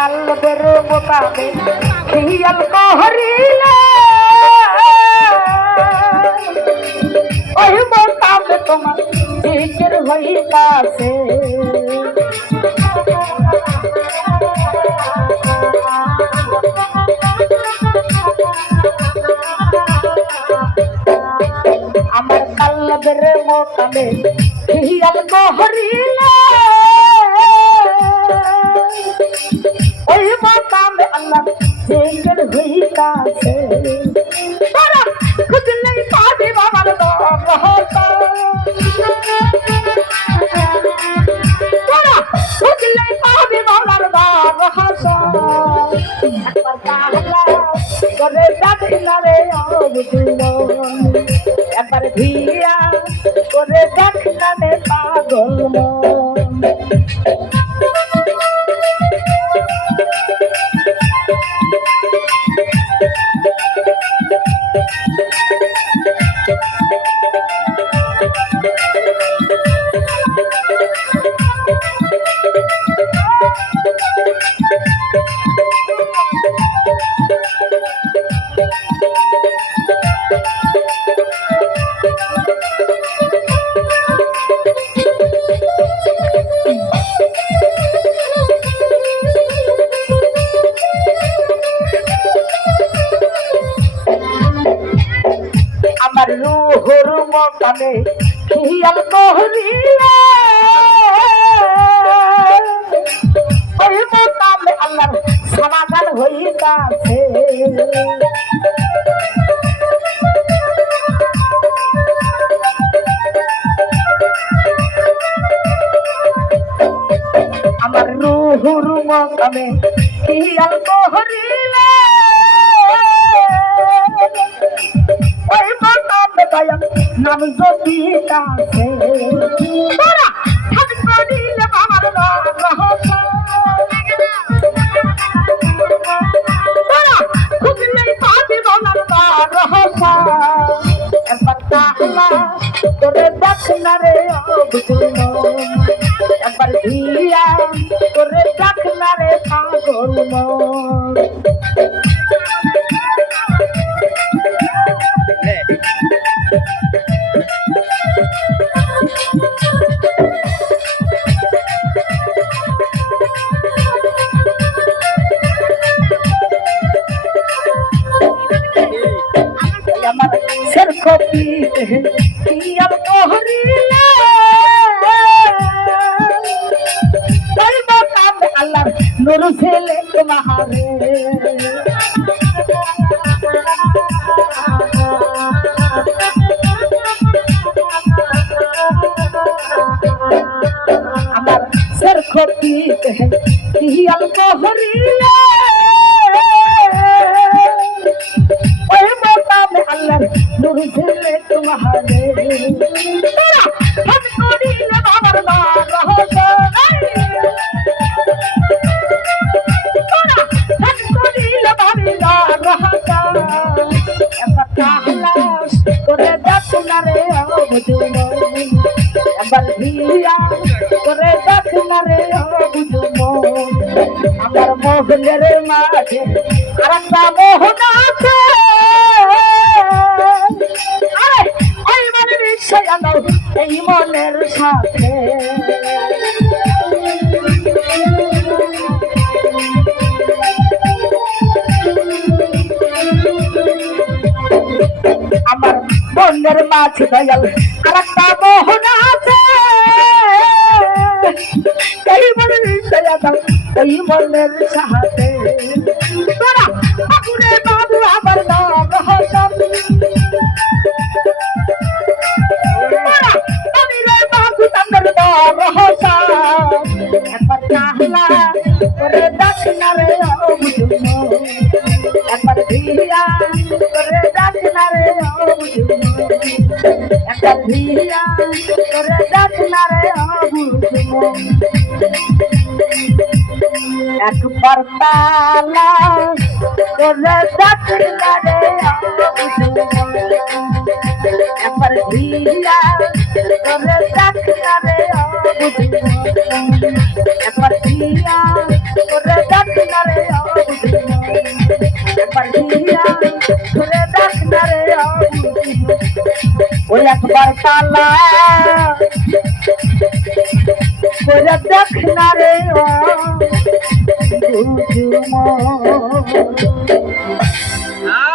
কালবের মোকামে খেয়াল করিলে ওই মোকামে তোমার জিকির হইতাছে আমার কালবের মোকামে খেয়াল করিলে ওই মোকামে আল্লাহ জিকির হইতাছে তারা খুঁজলেই পাবে বাবার রহমত তারা খুঁজলেই পাবে বাবার রহমত একবার কাহলা করে ডাকলা রে অবদুল একবার ভিয়া করে ডাকলা রে পাগল মন আমার রুহুর মোকামে খেয়াল করিলে ওই মোকামে আল্লাহর সমাধান হইতাছে আমার রুহুর মোকামে খেয়াল করিলে ওই মোকামে দয়াল নাম যদি কাছে তোরা হাত করিলে বাবার রহমত তোরা খুঁজলেই পাবি বাবার রহমত একবার তাহলা করে দেখ না রে অবদুল একবার ভিয়া করে দেখ না রে পাগল মন আমার সর কপি কিয়াল করিলে তাই মোকাম আল্লাহ নূর ছেলে তোমারে আমার সর কপি কিয়াল করিলে ওই মোকামে আল্লাহ নূর ছেলে তোমারে তোরা হাত করিলে বাবার রহমত তোরা হাত করিলে বাবার রহমত একবার কাহলা করে দেখ না রে অবদুল একবার ভিয়া করে দেখ না রে অবদুল আমার মোহনের মাঝে আর একটা মোহন আছে এই মনের সাথে আমার মনের মাঝে দয়াল আর একটা মোহন আছে এই মনের এই মনের সাথে তোরা ঠাকুরে বাবু আমার নাম হসম একবার কাহলা করে দেখ না রে অবদুল একবার ভিয়া করে দেখ না রে অবদুল একবার ভিয়া করে দেখ না রে অবদুল একবার তালা করে দেখ না রে অবদুল একবার ভিয়া করে দেখ না রে অবদুল একবার ভিয়া করে দেখ না করে দেখ না রে ওই একবার কালা করে দেখ না রে বুঝুম